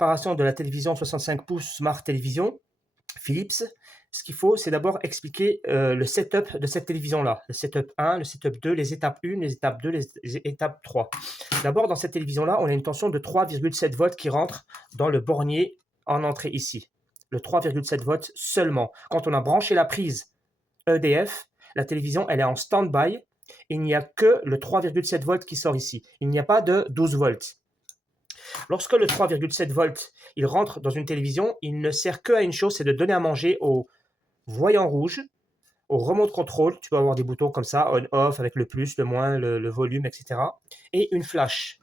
préparation de la télévision 65 pouces Smart Television Philips, ce qu'il faut, c'est d'abord expliquer le setup de cette télévision-là. Le setup 1, le setup 2, les étapes 1, les étapes 2, les étapes 3. D'abord, dans cette télévision-là, on a une tension de 3,7 volts qui rentre dans le bornier en entrée ici. Le 3,7 volts seulement. Quand on a branché la prise EDF, la télévision, elle est en stand-by. Il n'y a que le 3,7 volts qui sort ici. Il n'y a pas de 12 volts. Lorsque le 3,7 volts il rentre dans une télévision, il ne sert qu'à une chose, c'est de donner à manger au voyant rouge, au remote control. Tu peux avoir des boutons comme ça, on-off, avec le plus, le moins, le volume, etc. Et une flash.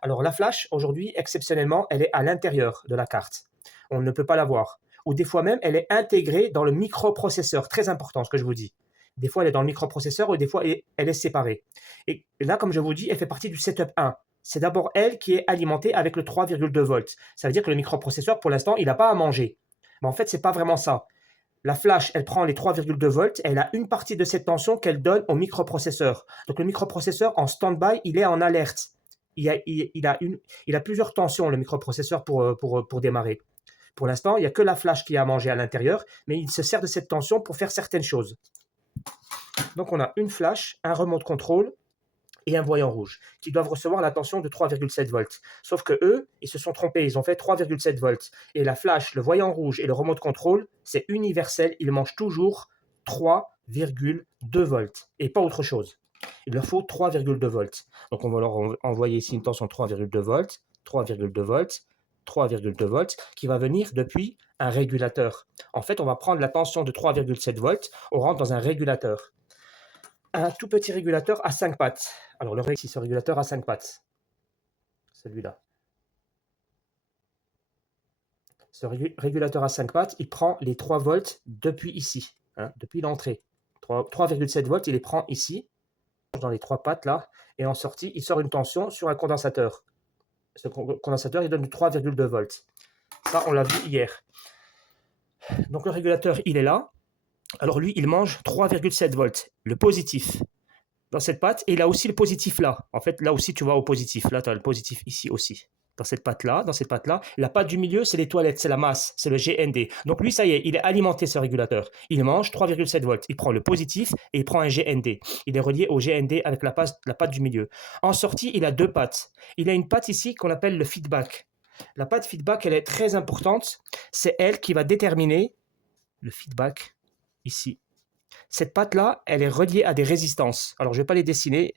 Alors la flash, aujourd'hui, exceptionnellement, elle est à l'intérieur de la carte. On ne peut pas la voir. Ou des fois même, elle est intégrée dans le microprocesseur. Très important ce que je vous dis. Des fois, elle est dans le microprocesseur ou des fois, elle est séparée. Et là, comme je vous dis, elle fait partie du setup 1. C'est d'abord elle qui est alimentée avec le 3,2 volts. Ça veut dire que le microprocesseur, pour l'instant, il n'a pas à manger. Mais en fait, ce n'est pas vraiment ça. La flash, elle prend les 3,2 volts, elle a une partie de cette tension qu'elle donne au microprocesseur. Donc le microprocesseur, en stand-by, il est en alerte. Il a plusieurs tensions, le microprocesseur, pour démarrer. Pour l'instant, il n'y a que la flash qui a à manger à l'intérieur, mais il se sert de cette tension pour faire certaines choses. Donc on a une flash, un remote control et un voyant rouge qui doivent recevoir la tension de 3,7 volts. Sauf que eux, ils se sont trompés, ils ont fait 3,7 volts. Et la flash, le voyant rouge et le remote control, c'est universel, ils mangent toujours 3,2 volts et pas autre chose. Il leur faut 3,2 volts. Donc on va leur envoyer ici une tension de 3,2 volts, 3,2 volts, 3,2 volts qui va venir depuis un régulateur. En fait, on va prendre la tension de 3,7 volts, on rentre dans un régulateur. Un tout petit régulateur à 5 pattes. Alors, le ici, ce régulateur à 5 pattes. Celui-là. Ce régulateur à 5 pattes, il prend les 3 volts depuis ici, depuis l'entrée. 3,7 volts, il les prend ici, dans les 3 pattes là, et en sortie, il sort une tension sur un condensateur. Ce condensateur, il donne du 3,2 volts. Ça, on l'a vu hier. Donc, le régulateur, il est là. Alors, lui, il mange 3,7 volts, le positif, dans cette patte, et il a aussi le positif là. En fait, là aussi, tu vois au positif. Là, tu as le positif ici aussi. Dans cette patte-là, la patte du milieu, c'est les toilettes, c'est la masse, c'est le GND. Donc lui, ça y est, il est alimenté, ce régulateur. Il mange 3,7 volts. Il prend le positif et il prend un GND. Il est relié au GND avec la patte du milieu. En sortie, il a 2 pattes. Il a une patte ici qu'on appelle le feedback. La patte feedback, elle est très importante. C'est elle qui va déterminer le feedback ici. Cette patte-là, elle est reliée à des résistances. Alors, je ne vais pas les dessiner.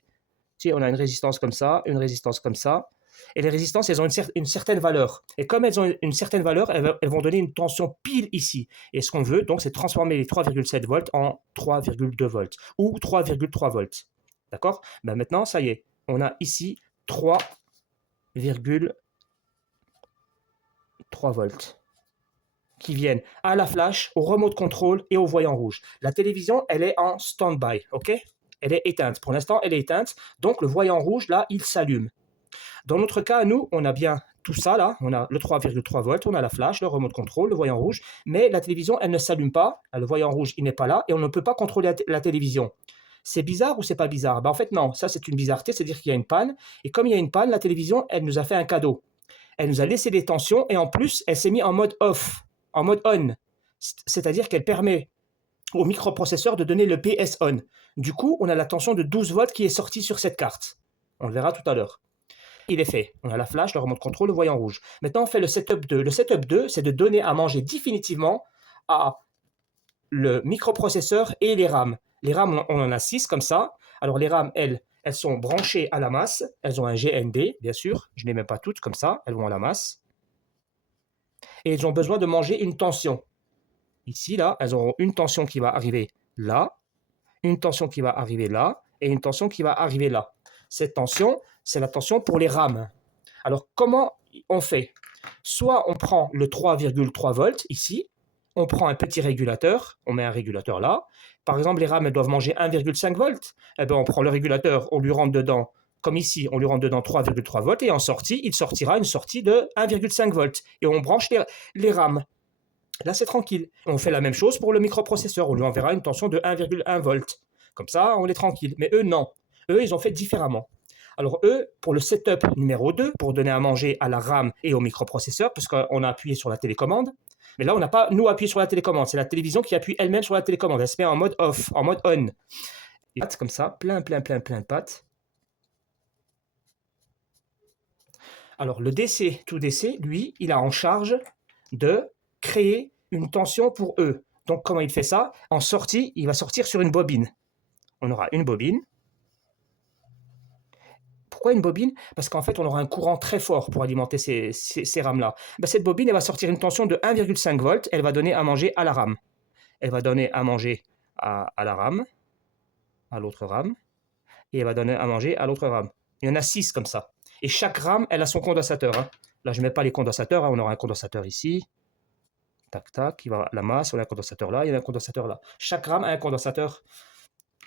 Tu sais, on a une résistance comme ça, une résistance comme ça. Et les résistances, elles ont une certaine valeur. Et comme elles ont une certaine valeur, elles vont donner une tension pile ici. Et ce qu'on veut, donc, c'est transformer les 3,7 volts en 3,2 volts ou 3,3 volts. D'accord? Ben maintenant, ça y est, on a ici 3,3 volts qui viennent à la flash, au remote control et au voyant rouge. La télévision, elle est en stand-by, ok? Elle est éteinte. Pour l'instant, elle est éteinte. Donc, le voyant rouge, là, il s'allume. Dans notre cas, nous, on a bien tout ça, là. On a le 3,3 volts, on a la flash, le remote control, le voyant rouge. Mais la télévision, elle ne s'allume pas. Le voyant rouge, il n'est pas là. Et on ne peut pas contrôler la télévision. C'est bizarre ou c'est pas bizarre? Ben, en fait, non. Ça, c'est une bizarreté. C'est-à-dire qu'il y a une panne. Et comme il y a une panne, la télévision, elle nous a fait un cadeau. Elle nous a laissé des tensions. Et en plus, elle s'est mise en mode off, en mode on. C'est-à-dire qu'elle permet au microprocesseur de donner le PS on. Du coup, on a la tension de 12 volts qui est sortie sur cette carte. On le verra tout à l'heure. Il est fait. On a la flash, le remote control, le voyant rouge. Maintenant, on fait le setup 2. Le setup 2, c'est de donner à manger définitivement à le microprocesseur et les RAM. Les RAM, on en a 6 comme ça. Alors, les RAM, elles sont branchées à la masse. Elles ont un GND, bien sûr. Je ne les mets pas toutes comme ça. Elles vont à la masse. Et elles ont besoin de manger une tension. Ici, là, elles auront une tension qui va arriver là, une tension qui va arriver là, et une tension qui va arriver là. Cette tension, c'est la tension pour les RAM. Alors, comment on fait? Soit on prend le 3,3 volts ici, on prend un petit régulateur, on met un régulateur là. Par exemple, les RAM, elles doivent manger 1,5 volts. Eh bien, on prend le régulateur, on lui rentre dedans, comme ici, on lui rentre dedans 3,3 volts, et en sortie, il sortira une sortie de 1,5 volts. Et on branche les RAM. Là, c'est tranquille. On fait la même chose pour le microprocesseur. On lui enverra une tension de 1,1 volts. Comme ça, on est tranquille. Mais eux, non. Eux, ils ont fait différemment. Alors eux, pour le setup numéro 2, pour donner à manger à la RAM et au microprocesseur, parce qu'on a appuyé sur la télécommande, mais là on n'a pas, nous, appuyé sur la télécommande, c'est la télévision qui appuie elle-même sur la télécommande, elle se met en mode off, en mode on. Et pattes comme ça, plein de pattes. Alors le DC to DC, lui, il a en charge de créer une tension pour eux. Donc comment il fait ça? En sortie, il va sortir sur une bobine. On aura une bobine. Pourquoi une bobine? Parce qu'en fait, on aura un courant très fort pour alimenter ces rames-là. Ben, cette bobine, elle va sortir une tension de 1,5 volts. Elle va donner à manger à la rame. Elle va donner à manger à la rame, à l'autre rame, et elle va donner à manger à l'autre rame. Il y en a 6 comme ça. Et chaque rame, elle a son condensateur. Hein. Là, je ne mets pas les condensateurs. Hein. On aura un condensateur ici. Tac, tac. Il va la masse. On a un condensateur là. Il y a un condensateur là. Chaque rame a un condensateur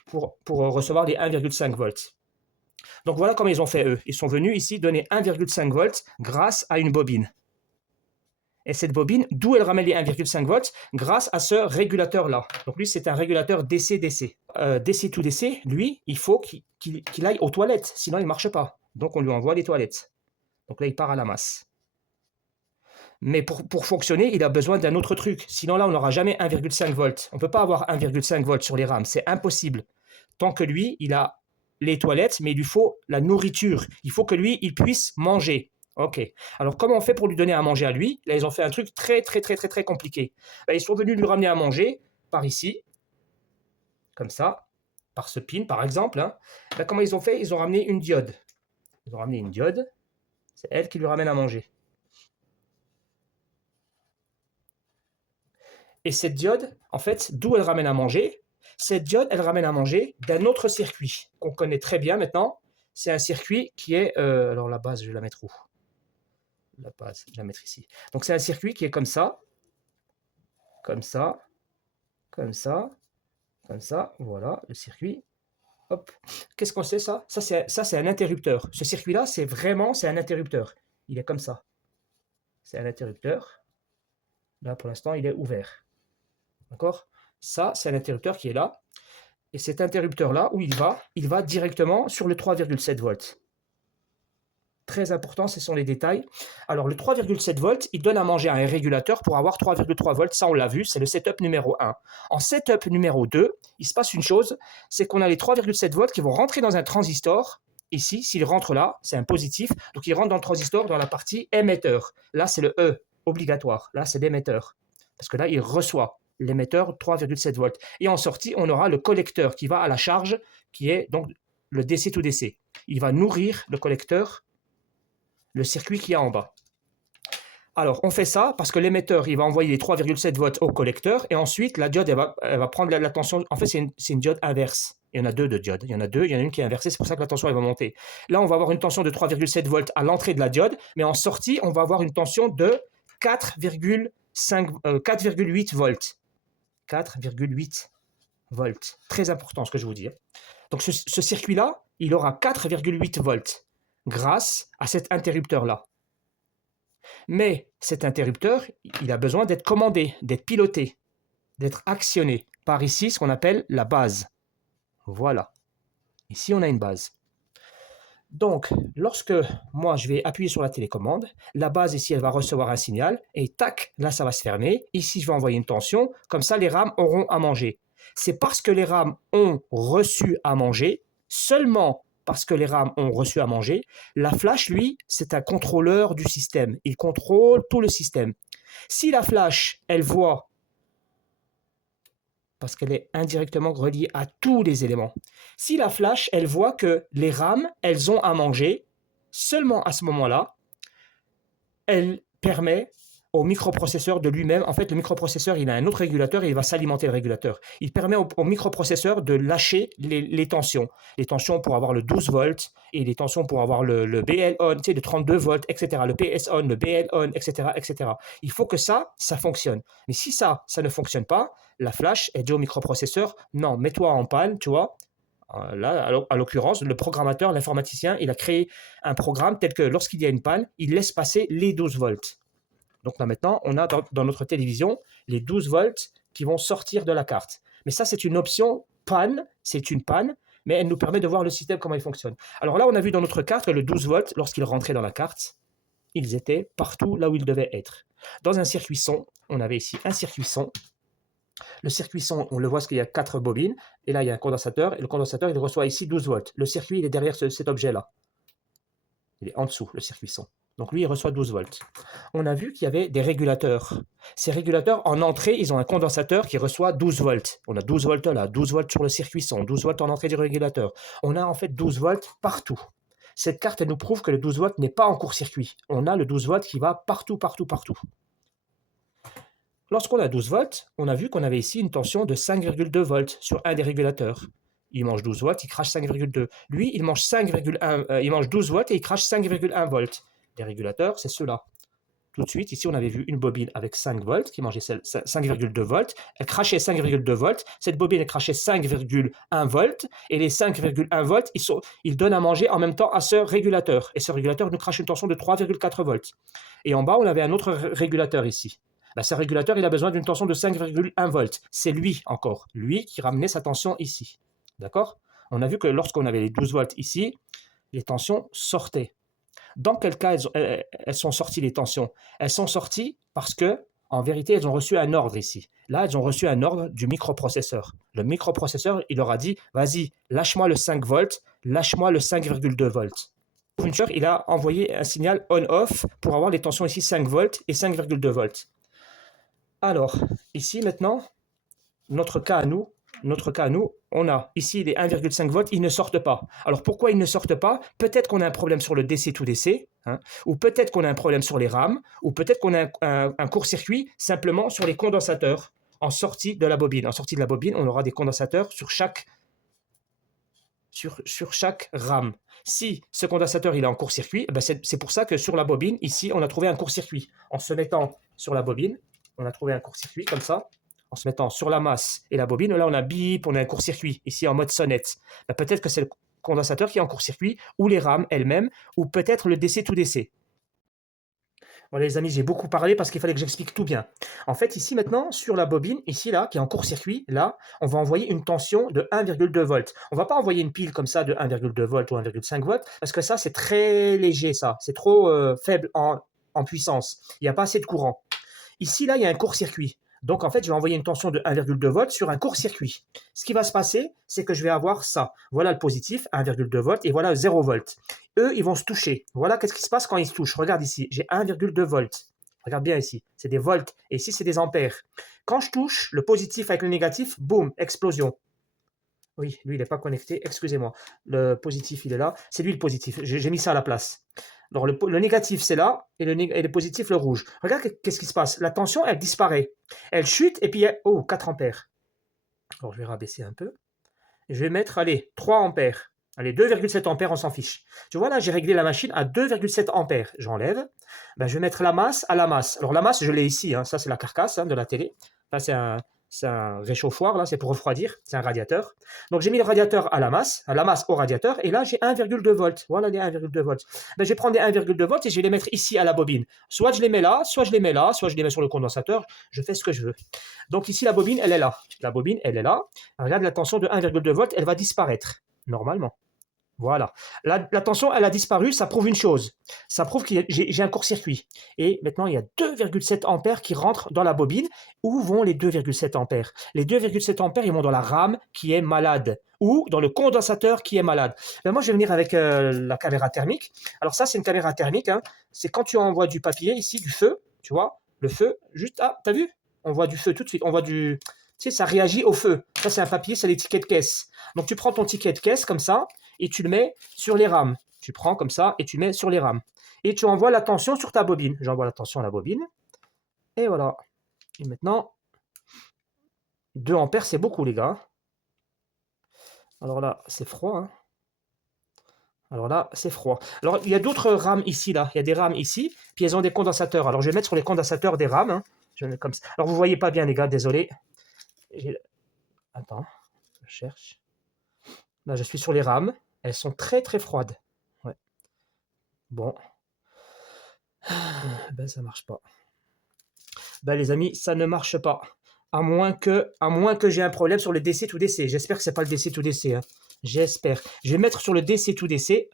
pour recevoir les 1,5 volts. Donc voilà comment ils ont fait eux. Ils sont venus ici donner 1,5 volts grâce à une bobine. Et cette bobine, d'où elle ramène les 1,5 volts? Grâce à ce régulateur-là. Donc lui, c'est un régulateur DC-DC. DC to DC, lui, il faut qu'il aille aux toilettes, sinon il ne marche pas. Donc on lui envoie les toilettes. Donc là, il part à la masse. Mais pour fonctionner, il a besoin d'un autre truc. Sinon là, on n'aura jamais 1,5 volts. On ne peut pas avoir 1,5 volts sur les rames. C'est impossible. Tant que lui, il a les toilettes, mais il lui faut la nourriture. Il faut que lui, il puisse manger. Ok. Alors, comment on fait pour lui donner à manger à lui? Là, ils ont fait un truc très compliqué. Là, ils sont venus lui ramener à manger par ici, comme ça, par ce pin, par exemple. Hein. Là, comment ils ont fait? Ils ont ramené une diode. Ils ont ramené une diode. C'est elle qui lui ramène à manger. Et cette diode, en fait, d'où elle ramène à manger? Cette diode, elle ramène à manger d'un autre circuit qu'on connaît très bien maintenant. C'est un circuit qui est... alors la base, je vais la mettre où? La base, je vais la mettre ici. Donc c'est un circuit qui est comme ça. Comme ça. Comme ça. Comme ça. Voilà, le circuit. Hop. Qu'est-ce qu'on sait ça? Ça, c'est un interrupteur. Ce circuit-là, c'est un interrupteur. Il est comme ça. C'est un interrupteur. Là, pour l'instant, il est ouvert. D'accord? Ça, c'est un interrupteur qui est là. Et cet interrupteur-là, où il va directement sur le 3,7 volts. Très important, ce sont les détails. Alors, le 3,7 volts, il donne à manger à un régulateur pour avoir 3,3 volts. Ça, on l'a vu, c'est le setup numéro 1. En setup numéro 2, il se passe une chose, c'est qu'on a les 3,7 volts qui vont rentrer dans un transistor. Ici, s'il rentre là, c'est un positif. Donc, il rentre dans le transistor dans la partie émetteur. Là, c'est le E, obligatoire. Là, c'est l'émetteur. Parce que là, il reçoit l'émetteur 3,7 volts. Et en sortie, on aura le collecteur qui va à la charge, qui est donc le DC to DC. Il va nourrir le collecteur, le circuit qui est en bas. Alors, on fait ça parce que l'émetteur, il va envoyer les 3,7 volts au collecteur et ensuite, la diode, elle va prendre la tension. En fait, c'est une diode inverse. Il y en a deux de diodes. Il y en a deux, il y en a une qui est inversée, c'est pour ça que la tension, elle va monter. Là, on va avoir une tension de 3,7 volts à l'entrée de la diode, mais en sortie, on va avoir une tension de 4,8 volts. 4,8 volts. Très important ce que je vous dis. Donc, ce circuit-là, il aura 4,8 volts grâce à cet interrupteur-là. Mais cet interrupteur, il a besoin d'être commandé, d'être piloté, d'être actionné par ici ce qu'on appelle la base. Voilà. Ici, on a une base. Donc, lorsque moi, je vais appuyer sur la télécommande, la base ici, elle va recevoir un signal et tac, là, ça va se fermer. Ici, je vais envoyer une tension. Comme ça, les rames auront à manger. C'est parce que les rames ont reçu à manger, seulement parce que les rames ont reçu à manger, la flash, lui, c'est un contrôleur du système. Il contrôle tout le système. Si la flash, elle voit, parce qu'elle est indirectement reliée à tous les éléments, si la flash, elle voit que les rames, elles ont à manger, seulement à ce moment-là, elle permet au microprocesseur de lui-même, en fait, le microprocesseur, il a un autre régulateur et il va s'alimenter le régulateur. Il permet au microprocesseur de lâcher les tensions. Les tensions pour avoir le 12 volts et les tensions pour avoir le BL-on, tu sais, le 32 volts, etc. Le PS-on, le BL-on, etc., etc. Il faut que ça fonctionne. Mais si ça ne fonctionne pas, la flash, elle dit au microprocesseur, non, mets-toi en panne, tu vois. Là, à l'occurrence, le programmateur, l'informaticien, il a créé un programme tel que lorsqu'il y a une panne, il laisse passer les 12 volts. Donc là maintenant, on a dans notre télévision les 12 volts qui vont sortir de la carte. Mais ça, c'est une option panne, c'est une panne, mais elle nous permet de voir le système, comment il fonctionne. Alors là, on a vu dans notre carte que le 12 volts, lorsqu'il rentrait dans la carte, ils étaient partout là où ils devaient être. Dans un circuit son, on avait ici un circuit son. Le circuit son, on le voit parce qu'il y a 4 bobines, et là il y a un condensateur, et le condensateur il reçoit ici 12 volts. Le circuit il est derrière cet objet-là. Il est en dessous, le circuit son. Donc lui il reçoit 12 volts. On a vu qu'il y avait des régulateurs. Ces régulateurs, en entrée, ils ont un condensateur qui reçoit 12 volts. On a 12 volts là, 12 volts sur le circuit son, 12 volts en entrée du régulateur. On a en fait 12 volts partout. Cette carte, elle nous prouve que le 12 volts n'est pas en court-circuit. On a le 12 volts qui va partout, partout, partout. Lorsqu'on a 12 volts, on a vu qu'on avait ici une tension de 5,2 volts sur un des régulateurs. Il mange 12 volts, il crache 5,2. Lui, il mange 5,1, il mange 12 volts et il crache 5,1 volts. Les régulateurs, c'est ceux-là. Tout de suite, ici, on avait vu une bobine avec 5 volts qui mangeait 5,2 volts. Elle crachait 5,2 volts. Cette bobine, elle crachait 5,1 volts. Et les 5,1 volts, ils donnent à manger en même temps à ce régulateur. Et ce régulateur nous crache une tension de 3,4 volts. Et en bas, on avait un autre régulateur ici. Ben, ce régulateur, il a besoin d'une tension de 5,1 volts. C'est lui encore. Lui qui ramenait sa tension ici. D'accord? On a vu que lorsqu'on avait les 12 volts ici, les tensions sortaient. Dans quel cas elles sont sorties les tensions? Elles sont sorties parce que, en vérité, elles ont reçu un ordre ici. Là, elles ont reçu un ordre du microprocesseur. Le microprocesseur, il leur a dit, vas-y, lâche-moi le 5 volts, lâche-moi le 5,2 volts. Funcher, il a envoyé un signal on-off pour avoir les tensions ici 5 volts et 5,2 volts. Alors, ici maintenant, notre cas à nous, on a ici les 1,5 volts, ils ne sortent pas. Alors pourquoi ils ne sortent pas? Peut-être qu'on a un problème sur le DC to DC, hein, ou peut-être qu'on a un problème sur les rames, ou peut-être qu'on a un court-circuit simplement sur les condensateurs en sortie de la bobine. En sortie de la bobine, on aura des condensateurs sur chaque rame. Si ce condensateur il est en court-circuit, ben c'est pour ça que sur la bobine, ici, on a trouvé un court-circuit. En se mettant sur la bobine, on a trouvé un court-circuit comme ça. En se mettant sur la masse et la bobine, là on a bip, on a un court-circuit, ici en mode sonnette. Ben, peut-être que c'est le condensateur qui est en court-circuit, ou les rames elles-mêmes, ou peut-être le DC to DC. Voilà les amis, j'ai beaucoup parlé parce qu'il fallait que j'explique tout bien. En fait, ici maintenant, sur la bobine, ici là, qui est en court-circuit, là, on va envoyer une tension de 1,2 volts. On ne va pas envoyer une pile comme ça de 1,2 volts ou 1,5 volts, parce que ça, c'est très léger, ça. C'est trop faible en puissance. Il n'y a pas assez de courant. Ici, là, il y a un court-circuit. Donc, en fait, je vais envoyer une tension de 1,2 volts sur un court-circuit. Ce qui va se passer, c'est que je vais avoir ça. Voilà le positif, 1,2 volts, et voilà 0 volts. Eux, ils vont se toucher. Voilà qu'est-ce qui se passe quand ils se touchent. Regarde ici, j'ai 1,2 volts. Regarde bien ici, c'est des volts, et ici, c'est des ampères. Quand je touche le positif avec le négatif, boum, explosion. Oui, lui, il n'est pas connecté, excusez-moi. Le positif, il est là. C'est lui le positif, j'ai mis ça à la place. Alors, le négatif, c'est là, et le positif, le rouge. Regarde qu'est-ce qui se passe. La tension, elle disparaît. Elle chute, et puis, oh, 4 ampères. Alors, je vais rabaisser un peu. Je vais mettre, allez, 3 ampères. Allez, 2,7 ampères, on s'en fiche. Tu vois, là, j'ai réglé la machine à 2,7 ampères. J'enlève. Ben, je vais mettre la masse à la masse. Alors, la masse, je l'ai ici. Hein. Ça, c'est la carcasse de la télé. Là, c'est un réchauffoir, là, c'est pour refroidir, c'est un radiateur. Donc j'ai mis le radiateur à la masse au radiateur, et là j'ai 1,2 volts. Voilà les 1,2 volts. Ben, je vais prendre les 1,2 volts et je vais les mettre ici à la bobine. Soit je les mets là, soit je les mets là, soit je les mets sur le condensateur, je fais ce que je veux. Donc ici la bobine, elle est là. La bobine, elle est là. Regarde la tension de 1,2 volts, elle va disparaître, normalement. Voilà. La tension, elle a disparu, ça prouve une chose. Ça prouve que j'ai un court-circuit. Et maintenant, il y a 2,7 ampères qui rentrent dans la bobine. Où vont les 2,7 ampères? Les 2,7 ampères, ils vont dans la rame qui est malade ou dans le condensateur qui est malade. Ben moi, je vais venir avec la caméra thermique. Alors ça, c'est une caméra thermique. Hein. C'est quand tu envoies du papier ici, du feu, tu vois, le feu, juste, ah, t'as vu? On voit du feu tout de suite. On voit du... Tu sais, ça réagit au feu. Ça, c'est un papier, c'est des tickets de caisse. Donc, tu prends ton ticket de caisse comme ça, et tu le mets sur les rames. Tu prends comme ça et tu mets sur les rames. Et tu envoies la tension sur ta bobine. J'envoie la tension à la bobine. Et voilà. Et maintenant, 2 ampères, c'est beaucoup, les gars. Alors là, c'est froid. Hein. Alors là, c'est froid. Alors, il y a d'autres rames ici, là. Il y a des rames ici, puis elles ont des condensateurs. Alors, je vais mettre sur les condensateurs des rames. Hein. Je vais mettre comme ça. Alors, vous ne voyez pas bien, les gars, désolé. Attends, je cherche. Là, je suis sur les rames. Elles sont très, très froides. Ouais. Bon. Ben, ça marche pas. Ben, les amis, ça ne marche pas. À moins que j'ai un problème sur le DC to DC. J'espère que c'est pas le DC to DC. Hein. J'espère. Je vais mettre sur le DC to DC.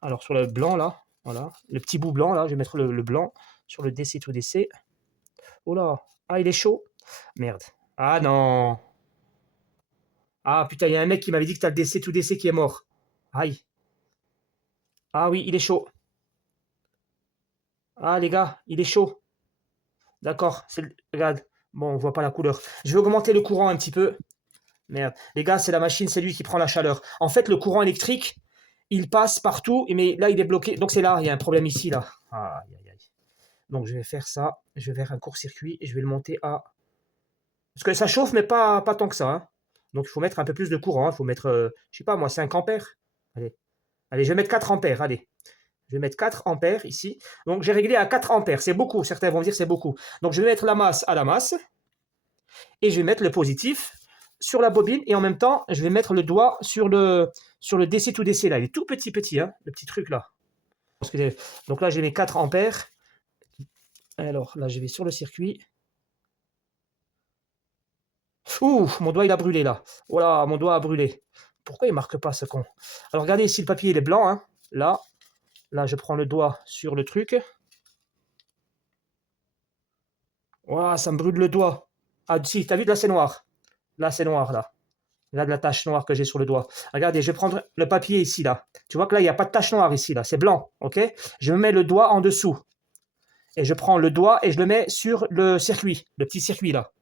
Alors, sur le blanc, là. Voilà. Le petit bout blanc, là. Je vais mettre le blanc sur le DC to DC. Oh là. Ah, il est chaud. Merde. Ah non. Ah putain, il y a un mec qui m'avait dit que t'as le DC to DC qui est mort. Aïe. Ah oui, il est chaud. Ah les gars, il est chaud. D'accord. Regarde. Bon, on voit pas la couleur. Je vais augmenter le courant un petit peu. Merde. Les gars, c'est la machine, c'est lui qui prend la chaleur. En fait, le courant électrique, il passe partout, mais là, il est bloqué. Donc, c'est là, il y a un problème ici, là. Aïe, aïe, aïe. Donc, je vais faire ça. Je vais faire un court-circuit et je vais le monter à... Parce que ça chauffe, mais pas tant que ça. Hein. Donc, il faut mettre un peu plus de courant. Il faut mettre, je sais pas, moi, 5 ampères. Allez. Allez, je vais mettre 4 ampères. Allez. Je vais mettre 4 ampères ici. Donc, j'ai réglé à 4 ampères. C'est beaucoup. Certains vont dire c'est beaucoup. Donc, je vais mettre la masse à la masse. Et je vais mettre le positif sur la bobine et en même temps, je vais mettre le doigt sur le DC to DC là. Il est tout petit, hein, le petit truc là. Donc là, j'ai mes 4 ampères. Alors là, je vais sur le circuit. Ouh, mon doigt il a brûlé là. Voilà, mon doigt a brûlé. Pourquoi il marque pas ce con? Alors regardez ici, le papier il est blanc. Hein. Là, je prends le doigt sur le truc. Ouah, ça me brûle le doigt. Ah si, t'as vu, là c'est noir. Là c'est noir là. Regarde la tache noire que j'ai sur le doigt. Regardez, je vais prendre le papier ici, là. Tu vois que là, il n'y a pas de tache noire ici, là. C'est blanc, ok? Je me mets le doigt en dessous. Et je prends le doigt et je le mets sur le circuit, le petit circuit, là.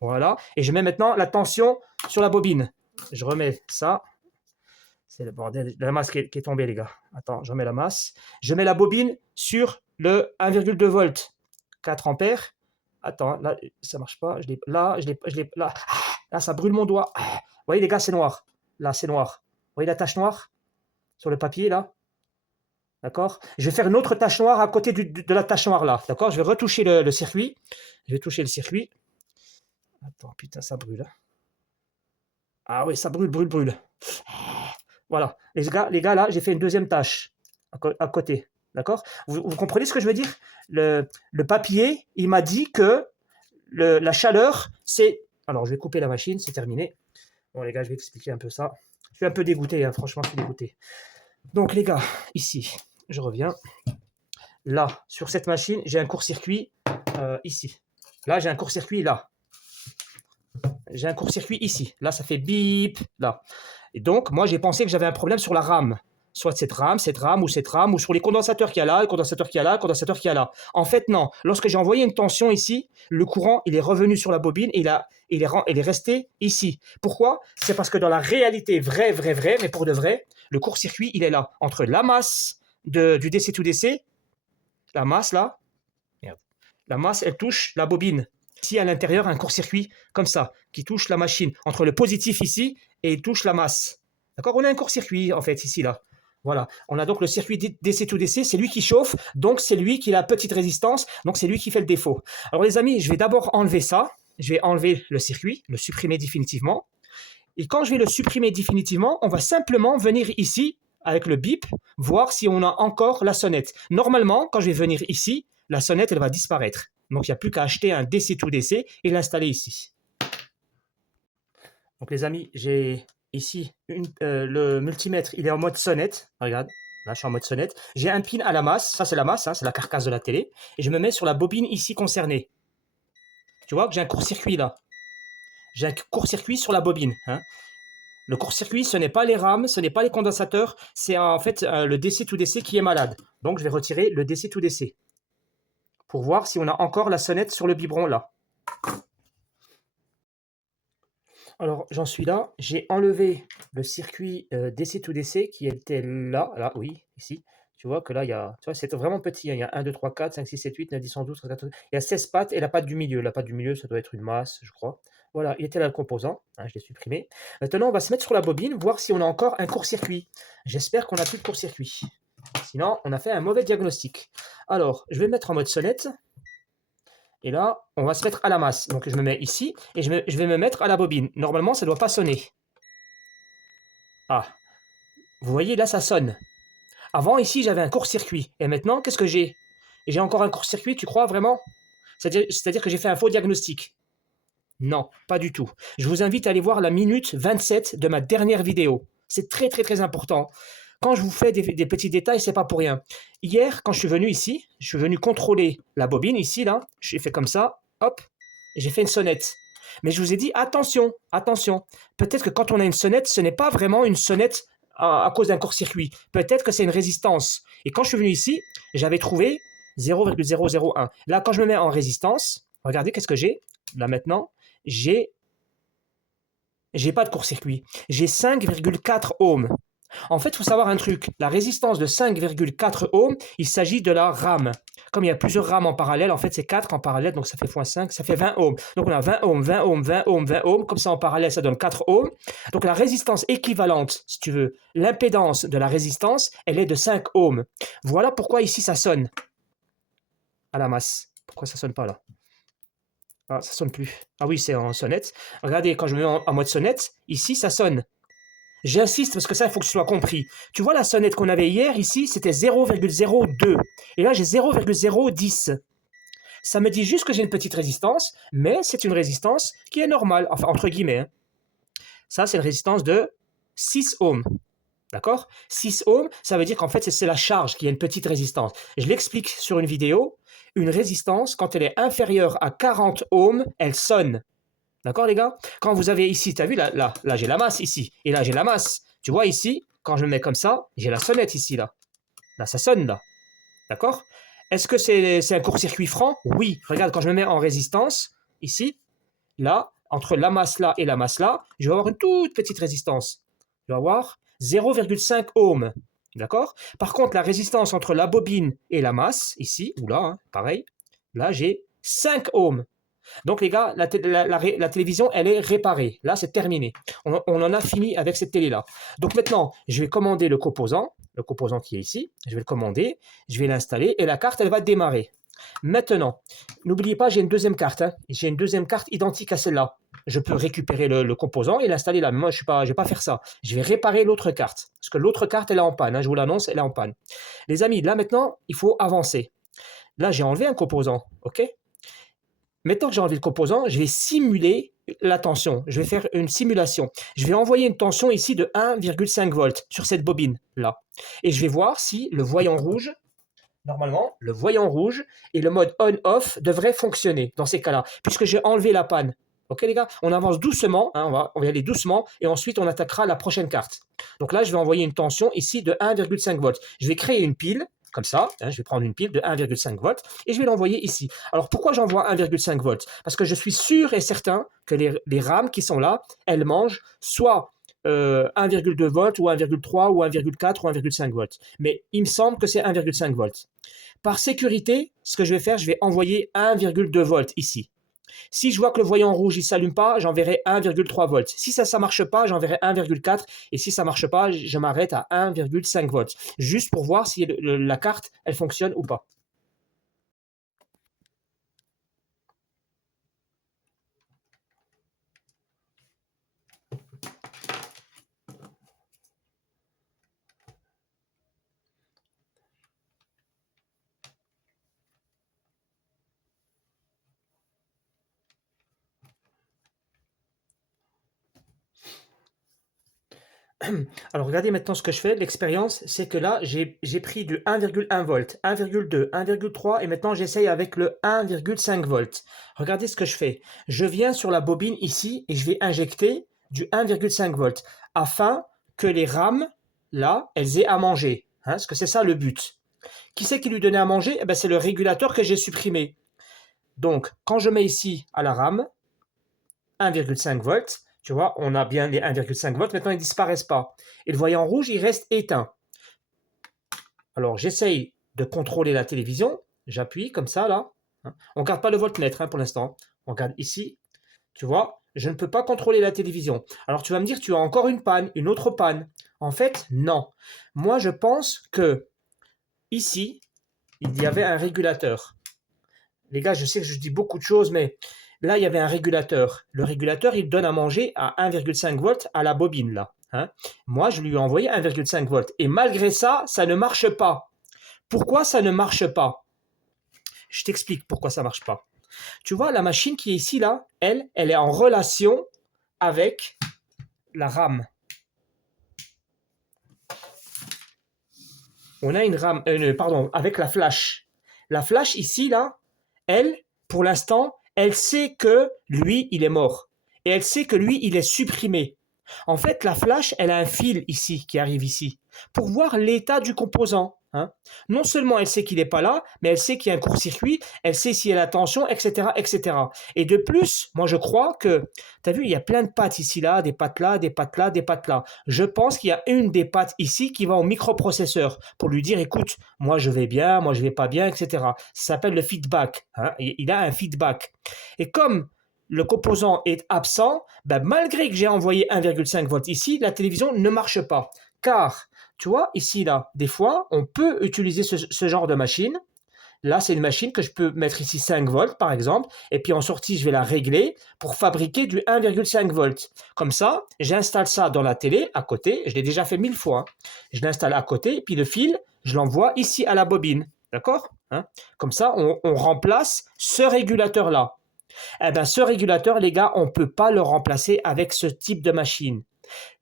Voilà. Et je mets maintenant la tension sur la bobine. Je remets ça. C'est le bordel. La masse qui est tombée, les gars. Attends, je remets la masse. Je mets la bobine sur le 1,2 volts. 4 ampères. Attends, là, ça marche pas. Là, ça brûle mon doigt. Vous voyez, les gars, c'est noir. Là, c'est noir. Vous voyez la tache noire sur le papier, là? D'accord? Je vais faire une autre tache noire à côté de la tache noire, là. D'accord? Je vais retoucher le circuit. Je vais toucher le circuit. Attends, putain, ça brûle. Ah oui, ça brûle. Voilà. Les gars, là, j'ai fait une deuxième tâche à côté. D'accord? Vous comprenez ce que je veux dire? Le papier, il m'a dit que la chaleur, c'est... Alors, je vais couper la machine, c'est terminé. Bon, les gars, je vais expliquer un peu ça. Je suis un peu dégoûté, hein, franchement, je suis dégoûté. Donc, les gars, ici, je reviens. Là, sur cette machine, j'ai un court-circuit ici. Là, j'ai un court-circuit là. J'ai un court-circuit ici. Là, ça fait bip, là. Et donc, moi, j'ai pensé que j'avais un problème sur la rame. Soit cette rame, ou sur les condensateurs qu'il y a là, le condensateur qu'il y a là, le condensateur qu'il y a là. En fait, non. Lorsque j'ai envoyé une tension ici, le courant, il est revenu sur la bobine et il est resté ici. Pourquoi? C'est parce que dans la réalité, vrai, mais pour de vrai, le court-circuit, il est là. Entre la masse du DC to DC, la masse là, merde. La masse, elle touche la bobine. Ici, à l'intérieur, un court-circuit comme ça, qui touche la machine. Entre le positif ici et il touche la masse. D'accord? On a un court-circuit, en fait, ici, là. Voilà. On a donc le circuit DC to DC, c'est lui qui chauffe, donc c'est lui qui a la petite résistance, donc c'est lui qui fait le défaut. Alors, les amis, je vais d'abord enlever ça. Je vais enlever le circuit, le supprimer définitivement. Et quand je vais le supprimer définitivement, on va simplement venir ici, avec le bip, voir si on a encore la sonnette. Normalement, quand je vais venir ici, la sonnette, elle va disparaître. Donc, il n'y a plus qu'à acheter un DC to DC et l'installer ici. Donc, les amis, j'ai ici le multimètre, il est en mode sonnette. Regarde, là, je suis en mode sonnette. J'ai un pin à la masse. Ça, c'est la masse, hein, c'est la carcasse de la télé. Et je me mets sur la bobine ici concernée. Tu vois que j'ai un court-circuit là. J'ai un court-circuit sur la bobine. Hein. Le court-circuit, ce n'est pas les rames, ce n'est pas les condensateurs, c'est en fait le DC to DC qui est malade. Donc, je vais retirer le DC to DC pour voir si on a encore la sonnette sur le biberon là. Alors, j'en suis là. J'ai enlevé le circuit DC to DC qui était là, oui, ici. Tu vois que là, il y a, tu vois, c'est vraiment petit. Hein. Il y a 1, 2, 3, 4, 5, 6, 7, 8, 9, 10, 11, 12, 13, 14. Il y a 16 pattes et la patte du milieu. La patte du milieu, ça doit être une masse, je crois. Voilà, il était là le composant. Hein, je l'ai supprimé. Maintenant, on va se mettre sur la bobine, voir si on a encore un court-circuit. J'espère qu'on n'a plus de court-circuit. Sinon, on a fait un mauvais diagnostic. Alors, je vais me mettre en mode sonnette. Et là, on va se mettre à la masse. Donc, je me mets ici et je vais me mettre à la bobine. Normalement, ça ne doit pas sonner. Ah, vous voyez, là, ça sonne. Avant, ici, j'avais un court-circuit. Et maintenant, qu'est-ce que j'ai? J'ai encore un court-circuit, tu crois vraiment? C'est-à-dire que j'ai fait un faux diagnostic. Non, pas du tout. Je vous invite à aller voir la minute 27 de ma dernière vidéo. C'est très très très important. Quand je vous fais des petits détails, c'est pas pour rien. Hier, quand je suis venu ici, je suis venu contrôler la bobine ici, là. J'ai fait comme ça, hop, et j'ai fait une sonnette. Mais je vous ai dit, attention, attention. Peut-être que quand on a une sonnette, ce n'est pas vraiment une sonnette à cause d'un court-circuit. Peut-être que c'est une résistance. Et quand je suis venu ici, j'avais trouvé 0,001. Là, quand je me mets en résistance, regardez qu'est-ce que j'ai. Là maintenant, j'ai pas de court-circuit. J'ai 5,4 ohms. En fait, il faut savoir un truc. La résistance de 5,4 ohms, il s'agit de la rame. Comme il y a plusieurs rames en parallèle, en fait, c'est 4 en parallèle, donc ça fait x5, ça fait 20 ohms. Donc on a 20 ohms, 20 ohms, 20 ohms, 20 ohms. Comme ça, en parallèle, ça donne 4 ohms. Donc la résistance équivalente, si tu veux, l'impédance de la résistance, elle est de 5 ohms. Voilà pourquoi ici, ça sonne à la masse. Pourquoi ça sonne pas là? Ah, ça sonne plus. Ah oui, c'est en sonnette. Regardez, quand je me mets en mode sonnette, ici, ça sonne. J'insiste parce que ça, il faut que ce soit compris. Tu vois la sonnette qu'on avait hier, ici, c'était 0,02. Et là, j'ai 0,010. Ça me dit juste que j'ai une petite résistance, mais c'est une résistance qui est normale, enfin, entre guillemets. Hein. Ça, c'est une résistance de 6 ohms. D'accord? 6 ohms, ça veut dire qu'en fait, c'est la charge qui a une petite résistance. Je l'explique sur une vidéo. Une résistance, quand elle est inférieure à 40 ohms, elle sonne. D'accord, les gars? Quand vous avez ici, tu as vu, là j'ai la masse ici, et là, j'ai la masse. Tu vois, ici, quand je me mets comme ça, j'ai la sonnette ici, là. Là, ça sonne, là. D'accord? Est-ce que c'est un court-circuit franc? Oui. Regarde, quand je me mets en résistance, ici, là, entre la masse là et la masse là, je vais avoir une toute petite résistance. Je vais avoir 0,5 ohms. D'accord? Par contre, la résistance entre la bobine et la masse, ici, ou là, hein, pareil, là, j'ai 5 ohms. Donc les gars, la télévision, elle est réparée. Là, c'est terminé. On en a fini avec cette télé-là. Donc maintenant, je vais commander le composant qui est ici. Je vais le commander, je vais l'installer et la carte, elle va démarrer. Maintenant, n'oubliez pas, j'ai une deuxième carte. Hein. J'ai une deuxième carte identique à celle-là. Je peux récupérer le composant et l'installer là. Mais moi, je ne vais pas faire ça. Je vais réparer l'autre carte. Parce que l'autre carte, elle est en panne. Hein. Je vous l'annonce, elle est en panne. Les amis, là maintenant, il faut avancer. Là, j'ai enlevé un composant. OK? Maintenant que j'ai enlevé le composant, je vais simuler la tension. Je vais faire une simulation. Je vais envoyer une tension ici de 1,5 volts sur cette bobine-là. Et je vais voir si le voyant rouge, normalement, le voyant rouge et le mode on-off devraient fonctionner dans ces cas-là, puisque j'ai enlevé la panne. Ok les gars, on avance doucement, hein, on va y aller doucement, et ensuite on attaquera la prochaine carte. Donc là, je vais envoyer une tension ici de 1,5 volts. Je vais créer une pile, comme ça, hein, je vais prendre une pile de 1,5 volts et je vais l'envoyer ici. Alors pourquoi j'envoie 1,5 volts? Parce que je suis sûr et certain que les rames qui sont là, elles mangent soit 1,2 volts ou 1,3 ou 1,4 ou 1,5 volts. Mais il me semble que c'est 1,5 volts. Par sécurité, ce que je vais faire, je vais envoyer 1,2 volts ici. Si je vois que le voyant rouge ne s'allume pas, j'enverrai 1,3 volts. Si ça ne marche pas, j'enverrai 1,4. Et si ça ne marche pas, je m'arrête à 1,5 volts. Juste pour voir si la carte, elle fonctionne ou pas. Alors regardez maintenant ce que je fais. L'expérience, c'est que là, j'ai pris du 1,1 volt, 1,2, 1,3 et maintenant j'essaye avec le 1,5 volts. Regardez ce que je fais. Je viens sur la bobine ici et je vais injecter du 1,5 volts afin que les rames, là, elles aient à manger. Hein, parce que c'est ça le but. Qui c'est qui lui donnait à manger? Eh ben, c'est le régulateur que j'ai supprimé. Donc, quand je mets ici à la rame, 1,5 volts, tu vois, on a bien les 1,5 volts, maintenant ils ne disparaissent pas. Et le voyant rouge, il reste éteint. Alors j'essaye de contrôler la télévision, j'appuie comme ça là. On ne garde pas le voltmètre pour l'instant, on regarde ici, tu vois, je ne peux pas contrôler la télévision. Alors tu vas me dire, tu as encore une panne, une autre panne. En fait, non. Moi je pense que ici, il y avait un régulateur. Les gars, je sais que je dis beaucoup de choses, mais là, il y avait un régulateur. Le régulateur, il donne à manger à 1,5 volts à la bobine, là. Hein. Moi, je lui ai envoyé 1,5 volts. Et malgré ça, ça ne marche pas. Pourquoi ça ne marche pas? Je t'explique pourquoi ça ne marche pas. Tu vois, la machine qui est ici, là, elle est en relation avec la RAM. On a une RAM, pardon, avec la flash. La flash ici, là, elle, pour l'instant, elle sait que lui, il est mort. Et elle sait que lui, il est supprimé. En fait, la flash, elle a un fil ici, qui arrive ici, pour voir l'état du composant. Hein. Non seulement elle sait qu'il n'est pas là, mais elle sait qu'il y a un court-circuit, elle sait s'il y a la tension, etc., etc. Et de plus, moi je crois que, tu as vu, il y a plein de pattes ici, là, des pattes là, des pattes là, des pattes là. Je pense qu'il y a une des pattes ici qui va au microprocesseur pour lui dire, écoute, moi je vais bien, moi je vais pas bien, etc. Ça s'appelle le feedback. Hein. Il a un feedback. Et comme le composant est absent, ben malgré que j'ai envoyé 1,5 volts ici, la télévision ne marche pas. Car, tu vois, ici, là, des fois, on peut utiliser ce genre de machine. Là, c'est une machine que je peux mettre ici 5 volts, par exemple, et puis en sortie, je vais la régler pour fabriquer du 1,5 volts. Comme ça, j'installe ça dans la télé, à côté, je l'ai déjà fait 1000 fois. Hein. Je l'installe à côté, et puis le fil, je l'envoie ici à la bobine. D'accord hein. Comme ça, on remplace ce régulateur-là. Eh bien, ce régulateur, les gars, on ne peut pas le remplacer avec ce type de machine.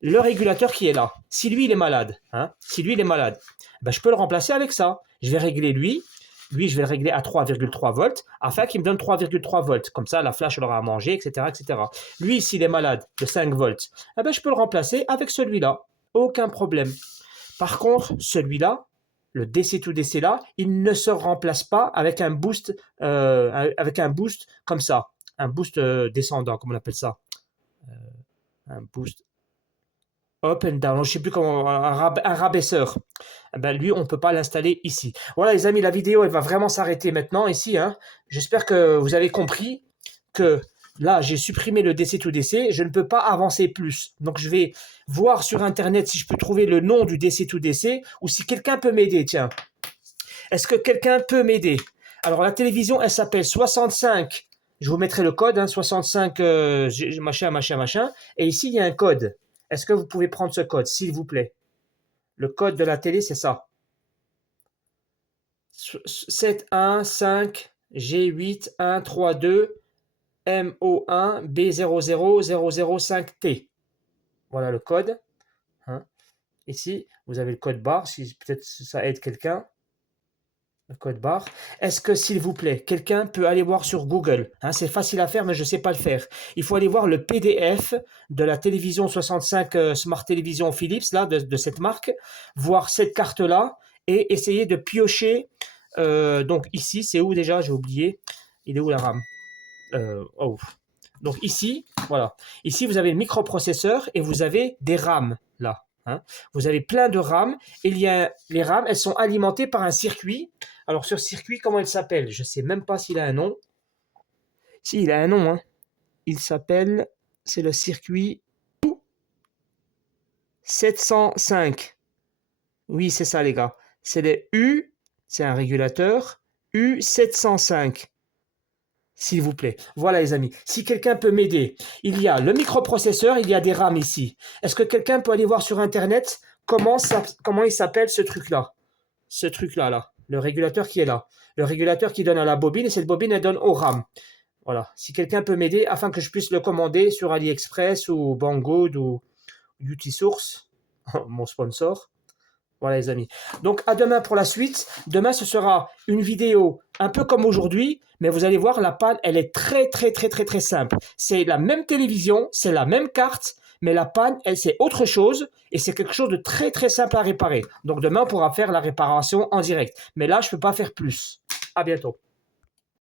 Le régulateur qui est là, si lui, il est malade, si lui, il est malade, ben, je peux le remplacer avec ça. Je vais régler lui, je vais le régler à 3,3 volts, afin qu'il me donne 3,3 volts. Comme ça, la flash aura à manger, etc., etc. Lui, s'il est malade de 5 volts, eh ben, je peux le remplacer avec celui-là. Aucun problème. Par contre, celui-là, le DC to DC là, il ne se remplace pas avec un boost comme ça, un boost descendant, comme on appelle ça, un boost up and down, je ne sais plus comment, un rabaisseur. Ben lui, on ne peut pas l'installer ici. Voilà les amis, la vidéo, elle va vraiment s'arrêter maintenant ici. Hein. J'espère que vous avez compris que là, j'ai supprimé le DC to DC, je ne peux pas avancer plus. Donc, je vais voir sur Internet si je peux trouver le nom du DC to DC ou si quelqu'un peut m'aider. Tiens, est-ce que quelqu'un peut m'aider? Alors, la télévision, elle s'appelle 65. Je vous mettrai le code, hein, 65 machin, machin, machin. Et ici, il y a un code. Est-ce que vous pouvez prendre ce code, s'il vous plaît? Le code de la télé, c'est ça. 715 G8132 MO1 B00005T. Voilà le code. Hein. Ici, vous avez le code barre, si peut-être ça aide quelqu'un. Le code barre. Est-ce que, s'il vous plaît, quelqu'un peut aller voir sur Google? Hein, c'est facile à faire, mais je ne sais pas le faire. Il faut aller voir le PDF de la télévision 65 Smart Television Philips, là, de cette marque, voir cette carte-là et essayer de piocher. Donc ici, c'est où déjà? J'ai oublié. Il est où la RAM? Oh. Donc ici, voilà. Ici, vous avez le microprocesseur et vous avez des RAM, là. Hein. Vous avez plein de RAM. Il y a les RAM, elles sont alimentées par un circuit. Alors, ce circuit, comment il s'appelle? Je ne sais même pas s'il a un nom. Si, il a un nom. Hein. Il s'appelle, c'est le circuit 705. Oui, c'est ça, les gars. C'est le U, c'est un régulateur, U705. S'il vous plaît. Voilà les amis. Si quelqu'un peut m'aider, il y a le microprocesseur, il y a des RAM ici. Est-ce que quelqu'un peut aller voir sur Internet comment il s'appelle ce truc-là? Ce truc-là, là. Le régulateur qui est là. Le régulateur qui donne à la bobine et cette bobine, elle donne au RAM. Voilà. Si quelqu'un peut m'aider afin que je puisse le commander sur AliExpress ou Banggood ou Utisource, mon sponsor. Voilà les amis. Donc à demain pour la suite. Demain ce sera une vidéo un peu comme aujourd'hui, mais vous allez voir la panne, elle est très simple. C'est la même télévision, c'est la même carte, mais la panne, elle c'est autre chose et c'est quelque chose de très simple à réparer. Donc demain on pourra faire la réparation en direct. Mais là je ne peux pas faire plus. À bientôt.